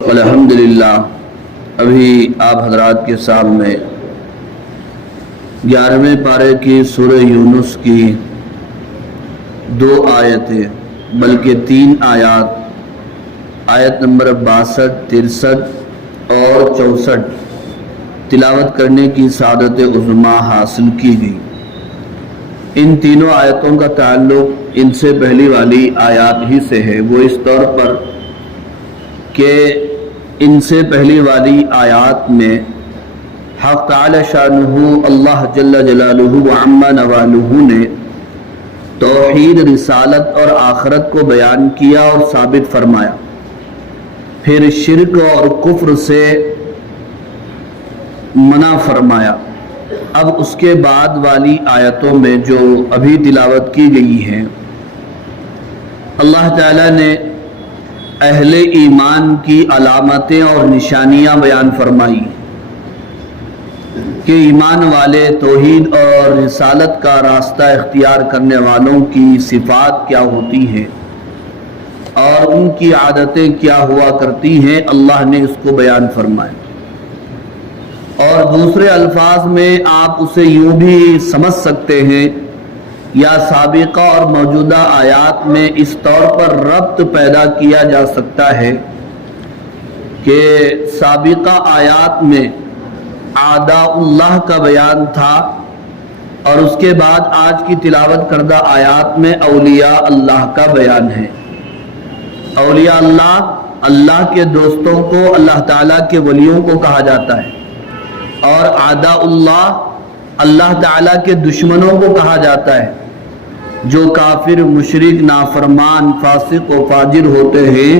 الحمدللہ ابھی آپ حضرات کے سامنے 11ویں پارے کی سورہ یونس کی 2 آیتیں بلکہ 3 آیات آیت نمبر 62، 63 اور 64 تلاوت کرنے کی سعادت عظمیٰ حاصل کی گئی۔ ان تینوں آیتوں کا تعلق ان سے پہلی والی آیات ہی سے ہے، وہ اس طور پر کہ ان سے پہلی والی آیات میں حق تعالی شانہ اللہ جل جلالہ وعما نوالہ نے توحید، رسالت اور آخرت کو بیان کیا اور ثابت فرمایا، پھر شرک اور کفر سے منع فرمایا۔ اب اس کے بعد والی آیتوں میں جو ابھی تلاوت کی گئی ہیں، اللہ تعالیٰ نے اہل ایمان کی علامتیں اور نشانیاں بیان فرمائی کہ ایمان والے توحید اور رسالت کا راستہ اختیار کرنے والوں کی صفات کیا ہوتی ہیں اور ان کی عادتیں کیا ہوا کرتی ہیں، اللہ نے اس کو بیان فرمایا۔ اور دوسرے الفاظ میں آپ اسے یوں بھی سمجھ سکتے ہیں یا سابقہ اور موجودہ آیات میں اس طور پر ربط پیدا کیا جا سکتا ہے کہ سابقہ آیات میں اعداء اللہ کا بیان تھا اور اس کے بعد آج کی تلاوت کردہ آیات میں اولیاء اللہ کا بیان ہے۔ اولیاء اللہ، اللہ کے دوستوں کو اللہ تعالیٰ کے ولیوں کو کہا جاتا ہے، اور اعداء اللہ، اللہ تعالیٰ کے دشمنوں کو کہا جاتا ہے۔ جو کافر، مشرک، نافرمان، فاسق و فاجر ہوتے ہیں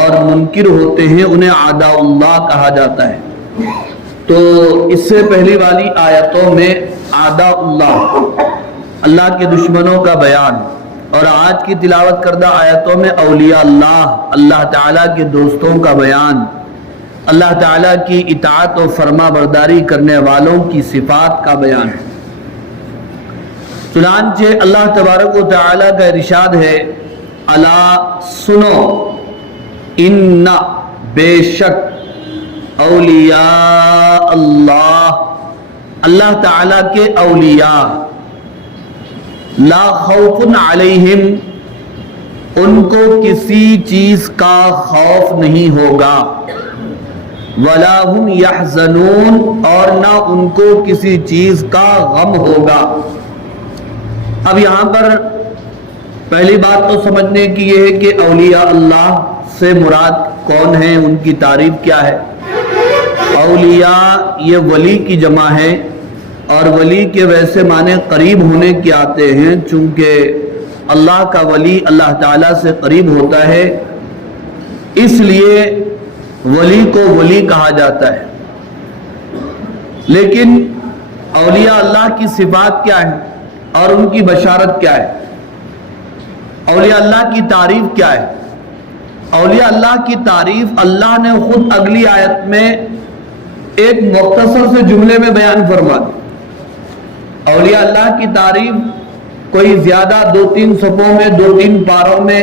اور منکر ہوتے ہیں، انہیں اعداء اللہ کہا جاتا ہے۔ تو اس سے پہلی والی آیتوں میں اعداء اللہ، اللہ کے دشمنوں کا بیان، اور آج کی تلاوت کردہ آیتوں میں اولیاء اللہ، اللہ تعالیٰ کے دوستوں کا بیان، اللہ تعالیٰ کی اطاعت و فرما برداری کرنے والوں کی صفات کا بیان ہے۔ چنانچہ اللہ تبارک و تعالیٰ کا ارشاد ہے، الا سنو، ان بے شک اولیاء اللہ، اللہ تعالیٰ کے اولیاء، لا خوف علیہم، ان کو کسی چیز کا خوف نہیں ہوگا، ولا هم يحزنون، اور نہ ان کو کسی چیز کا غم ہوگا۔ اب یہاں پر پہلی بات تو سمجھنے کی یہ ہے کہ اولیاء اللہ سے مراد کون ہیں، ان کی تعریف کیا ہے۔ اولیاء یہ ولی کی جمع ہے، اور ولی کے ویسے معنی قریب ہونے کے آتے ہیں، چونکہ اللہ کا ولی اللہ تعالیٰ سے قریب ہوتا ہے، اس لیے ولی کو ولی کہا جاتا ہے۔ لیکن اولیاء اللہ کی صفات کیا ہے اور ان کی بشارت کیا ہے؟ اولیاء اللہ کی تعریف کیا ہے؟ اولیاء اللہ کی تعریف اللہ نے خود اگلی آیت میں ایک مختصر سے جملے میں بیان فرما دی۔ اولیاء اللہ کی تعریف کوئی زیادہ 2-3 صفوں میں، 2-3 پاروں میں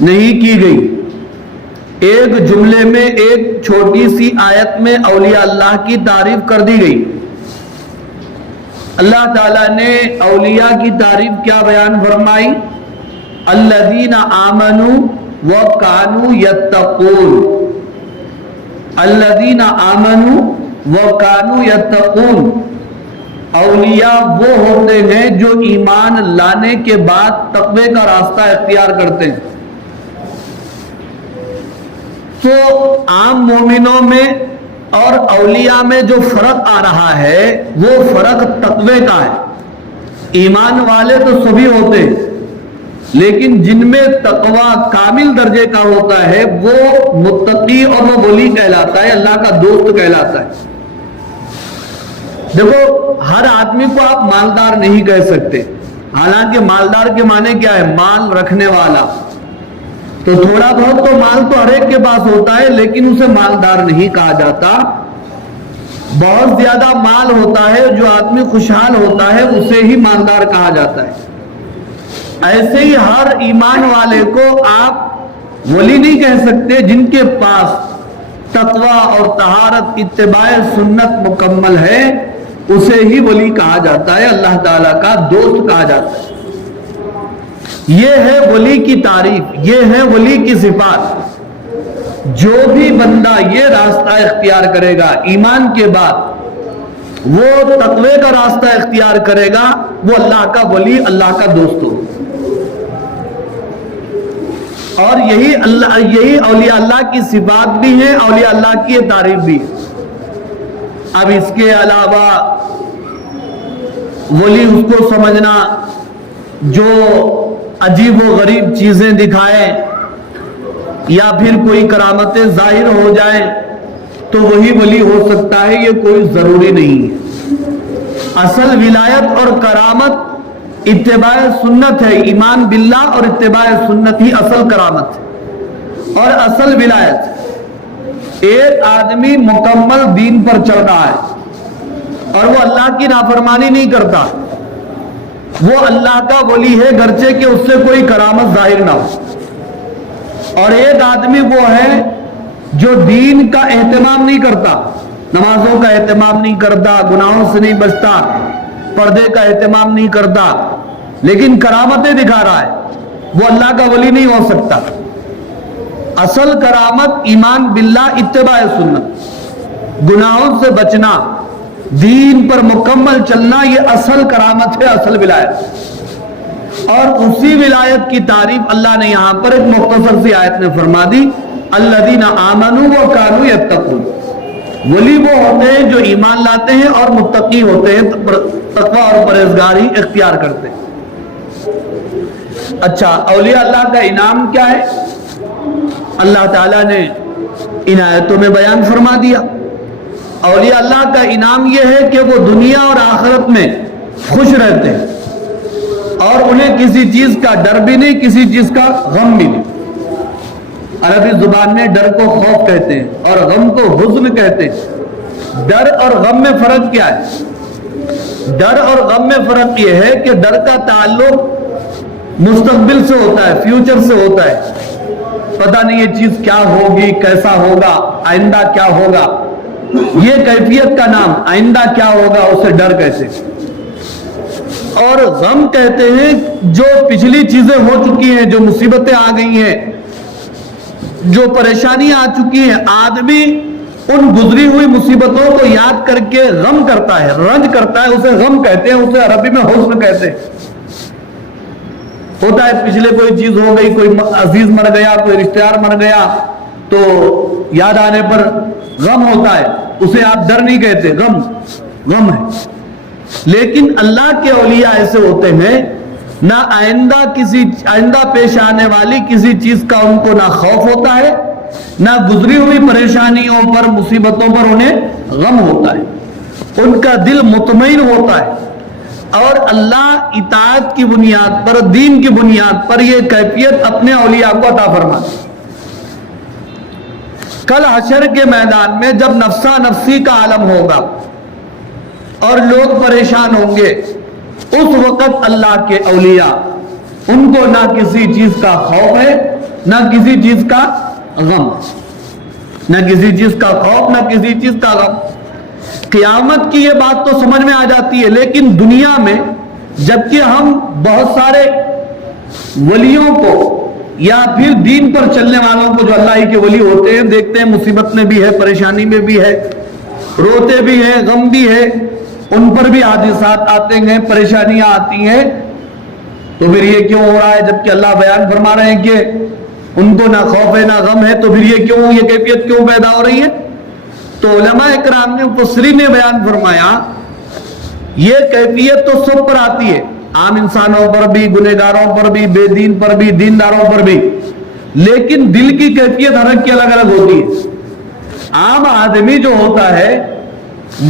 نہیں کی گئی، ایک جملے میں، ایک چھوٹی سی آیت میں اولیاء اللہ کی تعریف کر دی گئی۔ اللہ تعالیٰ نے اولیاء کی تعریف کیا بیان فرمائی؟ الذین آمنوا وکانوا یتقون، الذین آمنوا وکانوا یتقون، اولیاء وہ ہوتے ہیں جو ایمان لانے کے بعد تقوی کا راستہ اختیار کرتے ہیں۔ تو عام مومنوں میں اور اولیاء میں جو فرق آ رہا ہے وہ فرق تقوی کا ہے۔ ایمان والے تو سبھی ہوتے ہیں، لیکن جن میں تقوی کامل درجے کا ہوتا ہے وہ متقی اور وہ ولی کہلاتا ہے، اللہ کا دوست کہلاتا ہے۔ دیکھو، ہر آدمی کو آپ مالدار نہیں کہہ سکتے، حالانکہ مالدار کے معنی کیا ہے؟ مال رکھنے والا۔ تو تھوڑا بہت تو مال تو ہر ایک کے پاس ہوتا ہے، لیکن اسے مالدار نہیں کہا جاتا۔ بہت زیادہ مال ہوتا ہے، جو آدمی خوشحال ہوتا ہے اسے ہی مالدار کہا جاتا ہے۔ ایسے ہی ہر ایمان والے کو آپ ولی نہیں کہہ سکتے، جن کے پاس تقوی اور طہارت اتباع سنت مکمل ہے اسے ہی ولی کہا جاتا ہے، اللہ تعالیٰ کا دوست کہا جاتا ہے۔ یہ ہے ولی کی تعریف، یہ ہے ولی کی صفات۔ جو بھی بندہ یہ راستہ اختیار کرے گا ایمان کے بعد، وہ تقوی کا راستہ اختیار کرے گا، وہ اللہ کا ولی، اللہ کا دوست ہو۔ اور یہی اولیاء اللہ کی صفات بھی ہیں، اولیاء اللہ کی یہ تعریف بھی ہے۔ اب اس کے علاوہ ولی اس کو سمجھنا جو عجیب و غریب چیزیں دکھائے یا پھر کوئی کرامتیں ظاہر ہو جائیں تو وہی ولی ہو سکتا ہے، یہ کوئی ضروری نہیں ہے۔ اصل ولایت اور کرامت اتباع سنت ہے، ایمان باللہ اور اتباع سنت ہی اصل کرامت ہے اور اصل ولایت۔ ایک آدمی مکمل دین پر چل رہا ہے اور وہ اللہ کی نافرمانی نہیں کرتا، وہ اللہ کا ولی ہے، گرچہ کہ اس سے کوئی کرامت ظاہر نہ ہو۔ اور ایک آدمی وہ ہے جو دین کا اہتمام نہیں کرتا، نمازوں کا اہتمام نہیں کرتا، گناہوں سے نہیں بچتا، پردے کا اہتمام نہیں کرتا، لیکن کرامتیں دکھا رہا ہے، وہ اللہ کا ولی نہیں ہو سکتا۔ اصل کرامت ایمان باللہ، اتباع سنت، گناہوں سے بچنا، دین پر مکمل چلنا، یہ اصل کرامت ہے، اصل ولایت۔ اور اسی ولایت کی تعریف اللہ نے یہاں پر ایک مختصر سی آیت میں فرما دی، الذین آمنوا وکانوا یتقون۔ ولی وہ ہوتے ہیں جو ایمان لاتے ہیں اور متقی ہوتے ہیں، تقوی اور پرہیزگاری اختیار کرتے ہیں۔ اچھا، اولیاء اللہ کا انعام کیا ہے؟ اللہ تعالیٰ نے ان آیتوں میں بیان فرما دیا۔ اولیاء اللہ کا انعام یہ ہے کہ وہ دنیا اور آخرت میں خوش رہتے ہیں اور انہیں کسی چیز کا ڈر بھی نہیں، کسی چیز کا غم بھی نہیں۔ عربی زبان میں ڈر کو خوف کہتے ہیں اور غم کو حزن کہتے ہیں۔ ڈر اور غم میں فرق کیا ہے؟ ڈر اور غم میں فرق یہ ہے کہ ڈر کا تعلق مستقبل سے ہوتا ہے، فیوچر سے ہوتا ہے، پتہ نہیں یہ چیز کیا ہوگی، کیسا ہوگا، آئندہ کیا ہوگا، یہ کیفیت کا نام آئندہ کیا ہوگا، اسے ڈر کہتے ہیں۔ اور غم کہتے ہیں جو پچھلی چیزیں ہو چکی ہیں، جو مصیبتیں آ گئی ہیں، جو پریشانیاں آ چکی ہیں، آدمی ان گزری ہوئی مصیبتوں کو یاد کر کے غم کرتا ہے، رنج کرتا ہے، اسے غم کہتے ہیں، اسے عربی میں حزن کہتے ہیں۔ ہوتا ہے پچھلے کوئی چیز ہو گئی، کوئی عزیز مر گیا، کوئی رشتہ دار مر گیا تو یاد آنے پر غم ہوتا ہے، اسے آپ ڈر نہیں کہتے، غم ہے۔ لیکن اللہ کے اولیاء ایسے ہوتے ہیں، نہ آئندہ پیش آنے والی کسی چیز کا ان کو نہ خوف ہوتا ہے، نہ گزری ہوئی پریشانیوں پر، مصیبتوں پر انہیں غم ہوتا ہے، ان کا دل مطمئن ہوتا ہے۔ اور اللہ اطاعت کی بنیاد پر، دین کی بنیاد پر یہ کیفیت اپنے اولیاء کو عطا فرماتے ہیں۔ کل حشر کے میدان میں جب نفسا نفسی کا عالم ہوگا اور لوگ پریشان ہوں گے، اس وقت اللہ کے اولیاء، ان کو نہ کسی چیز کا خوف ہے، نہ کسی چیز کا غم، نہ کسی چیز کا خوف، نہ کسی چیز کا غم۔ قیامت کی یہ بات تو سمجھ میں آ جاتی ہے، لیکن دنیا میں جبکہ ہم بہت سارے ولیوں کو یا پھر دین پر چلنے والوں کو جو اللہ ہی کے ولی ہوتے ہیں دیکھتے ہیں، مصیبت میں بھی ہے، پریشانی میں بھی ہے، روتے بھی ہیں، غم بھی ہے، ان پر بھی حادثات آتے ہیں، پریشانیاں آتی ہیں، تو پھر یہ کیوں ہو رہا ہے؟ جبکہ اللہ بیان فرما رہے ہیں کہ ان کو نہ خوف ہے نہ غم ہے، تو پھر یہ کیوں، یہ کیفیت کیوں پیدا ہو رہی ہے؟ تو علماء اکرام نے، مفسرین نے بیان فرمایا یہ کیفیت تو سب پر آتی ہے، عام انسانوں پر بھی، گنہگاروں پر بھی، بے دین پر بھی، دینداروں پر بھی، لیکن دل کی کیفیت ہر ایک کی الگ الگ ہوتی ہے۔ عام آدمی جو ہوتا ہے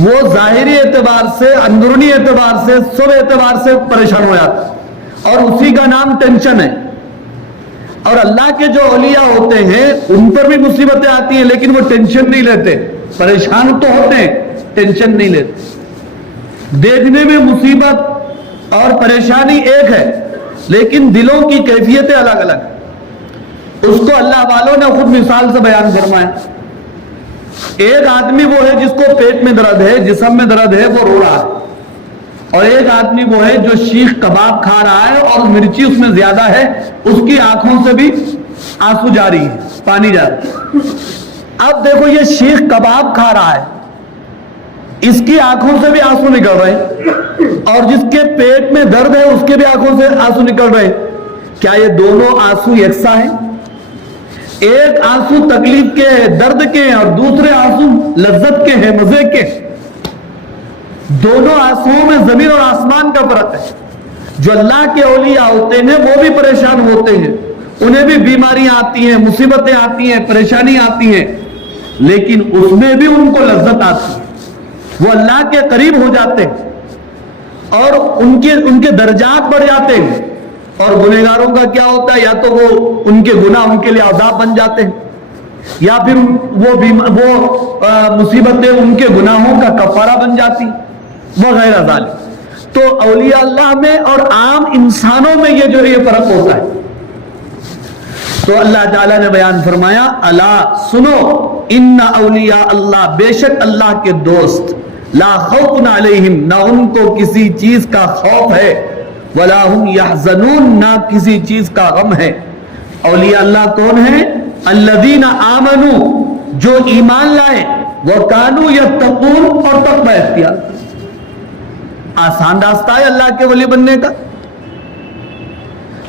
وہ ظاہری اعتبار سے، اندرونی اعتبار سے، سب اعتبار سے پریشان ہو جاتا ہے اور اسی کا نام ٹینشن ہے۔ اور اللہ کے جو اولیاء ہوتے ہیں ان پر بھی مصیبتیں آتی ہیں لیکن وہ ٹینشن نہیں لیتے، پریشان تو ہوتے ہیں ٹینشن نہیں لیتے. دیکھنے میں مصیبت اور پریشانی ایک ہے لیکن دلوں کی کیفیتیں الگ الگ. اس کو اللہ والوں نے خود مثال سے بیان فرمایا. ایک آدمی وہ ہے جس کو پیٹ میں درد ہے, جسم میں درد ہے, وہ رو رہا ہے. اور ایک آدمی وہ ہے جو شیخ کباب کھا رہا ہے اور مرچی اس میں زیادہ ہے, اس کی آنکھوں سے بھی آنسو جاری ہے, پانی جا رہا ہے. اب دیکھو یہ شیخ کباب کھا رہا ہے, اس کی آنکھوں سے بھی آنسو نکل رہے ہیں, اور جس کے پیٹ میں درد ہے اس کے بھی آنکھوں سے آنسو نکل رہے ہیں. کیا یہ دونوں آنسو یکساں ہیں؟ ایک آنسو تکلیف کے ہیں, درد کے ہیں, اور دوسرے آنسو لذت کے ہیں, مزے کے. دونوں آنسوؤں میں زمین اور آسمان کا فرق ہے. جو اللہ کے اولیاء ہوتے ہیں وہ بھی پریشان ہوتے ہیں, انہیں بھی بیماریاں آتی ہیں, مصیبتیں آتی ہیں, پریشانی آتی ہیں, لیکن اس میں بھی ان کو لذت آتی ہے. وہ اللہ کے قریب ہو جاتے ہیں اور ان کے درجات بڑھ جاتے ہیں. اور گنہگاروں کا کیا ہوتا ہے, یا تو وہ ان کے گناہ ان کے لیے عذاب بن جاتے ہیں, یا پھر وہ مصیبتیں ان کے گناہوں کا کفارہ بن جاتی وغیرہ ذالک. تو اولیاء اللہ میں اور عام انسانوں میں یہ فرق ہوتا ہے. تو اللہ تعالیٰ نے بیان فرمایا, الا سنو, ان اولیاء اللہ, بے شک اللہ کے دوست, لا خوف علیہم, نہ ان کو کسی چیز کا خوف ہے, ولا هم يحزنون, نہ کسی چیز کا غم ہے. اولیاء اللہ کون ہیں؟ الذین آمنوا, جو ایمان لائے, وکانوا یتقون, اور تقوی اختیار. آسان راستہ ہے اللہ کے ولی بننے کا.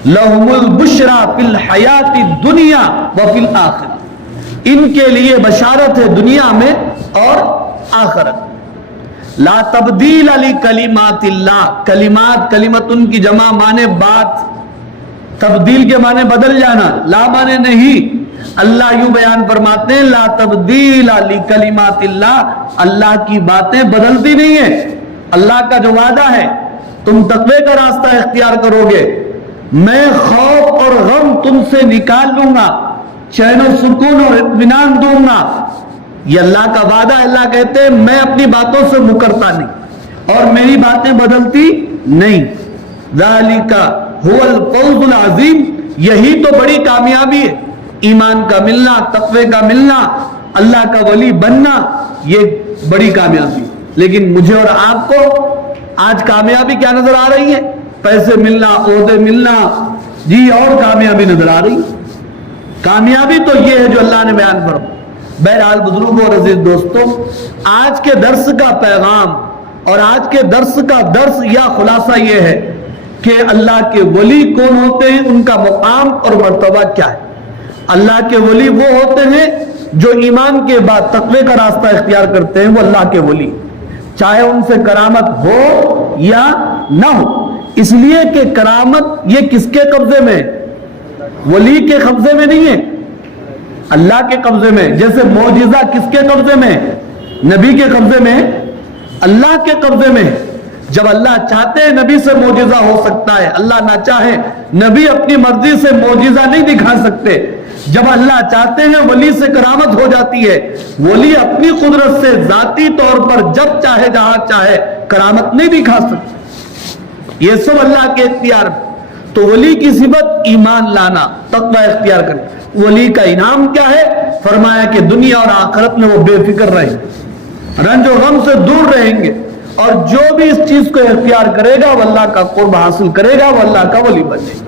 لہم البشرا فی الحیات الدنیا وفی الآخرہ, ان کے لیے بشارت ہے دنیا میں اور آخرت. لا تبدیل لکلمات اللہ, کلمات, کلمت ان کی جمع مانے بات, تبدیل کے معنی بدل جانا, لا معنی نہیں. اللہ یوں بیان فرماتے ہیں, لا تبدیل لکلمات اللہ, اللہ کی باتیں بدلتی نہیں ہیں. اللہ کا جو وعدہ ہے, تم تقوی کا راستہ اختیار کرو گے, میں خوف اور غم تم سے نکال لوں گا, چین و سکون اور اطمینان دوں گا. یہ اللہ کا وعدہ ہے. اللہ کہتے ہیں میں اپنی باتوں سے مکرتا نہیں اور میری باتیں بدلتی نہیں. ذالک هو الفوز العظیم, یہی تو بڑی کامیابی ہے. ایمان کا ملنا, تقوی کا ملنا, اللہ کا ولی بننا, یہ بڑی کامیابی. لیکن مجھے اور آپ کو آج کامیابی کیا نظر آ رہی ہے؟ پیسے ملنا, عہدے ملنا, جی, اور کامیابی نظر آ رہی. کامیابی تو یہ ہے جو اللہ نے بیان فرمایا. بہرحال بزرگوں اور عزیز دوستوں, آج کے درس کا پیغام اور آج کے درس کا درس یا خلاصہ یہ ہے کہ اللہ کے ولی کون ہوتے ہیں, ان کا مقام اور مرتبہ کیا ہے. اللہ کے ولی وہ ہوتے ہیں جو ایمان کے بعد تقوی کا راستہ اختیار کرتے ہیں, وہ اللہ کے ولی, چاہے ان سے کرامت ہو یا نہ ہو. اس لیے کہ کرامت یہ کس کے قبضے میں؟ ولی کے قبضے میں نہیں ہے, اللہ کے قبضے میں. جیسے معجزہ کس کے قبضے میں؟ نبی کے قبضے میں, اللہ کے قبضے میں. جب اللہ چاہتے ہیں نبی سے معجزہ ہو سکتا ہے, اللہ نہ چاہے نبی اپنی مرضی سے معجزہ نہیں دکھا سکتے. جب اللہ چاہتے ہیں ولی سے کرامت ہو جاتی ہے. ولی اپنی قدرت سے ذاتی طور پر جب چاہے جہاں چاہے کرامت نہیں دکھا سکتے, یہ سب اللہ کے اختیار میں. تو ولی کی صفت ایمان لانا, تقوی اختیار کرنا. ولی کا انعام کیا ہے؟ فرمایا کہ دنیا اور آخرت میں وہ بے فکر رہیں گے, رنج و غم سے دور رہیں گے, اور جو بھی اس چیز کو اختیار کرے گا وہ اللہ کا قرب حاصل کرے گا, وہ اللہ کا ولی بنے گا.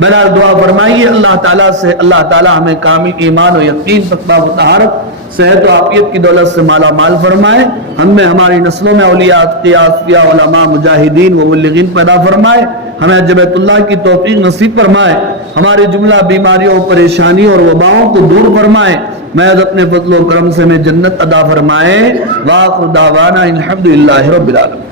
بہرحال دعا فرمائیے اللہ تعالیٰ سے, اللہ تعالیٰ ہمیں کامل ایمان و یقین, تقویٰ و طہارت, صحت و عافیت کی دولت سے مالا مال فرمائے. ہم میں ہماری نسلوں میں اولیاء, اتقیاء, اصفیاء, علماء, مجاہدین و مبلغین پیدا فرمائے. ہمیں حج بیت اللہ کی توفیق نصیب فرمائے. ہماری جملہ بیماریوں, پریشانیوں اور وباؤں کو دور فرمائے. محض اپنے فضل و کرم سے ہمیں جنت عطا فرمائے. وآخر دعوانا الحمدللہ رب العالمین.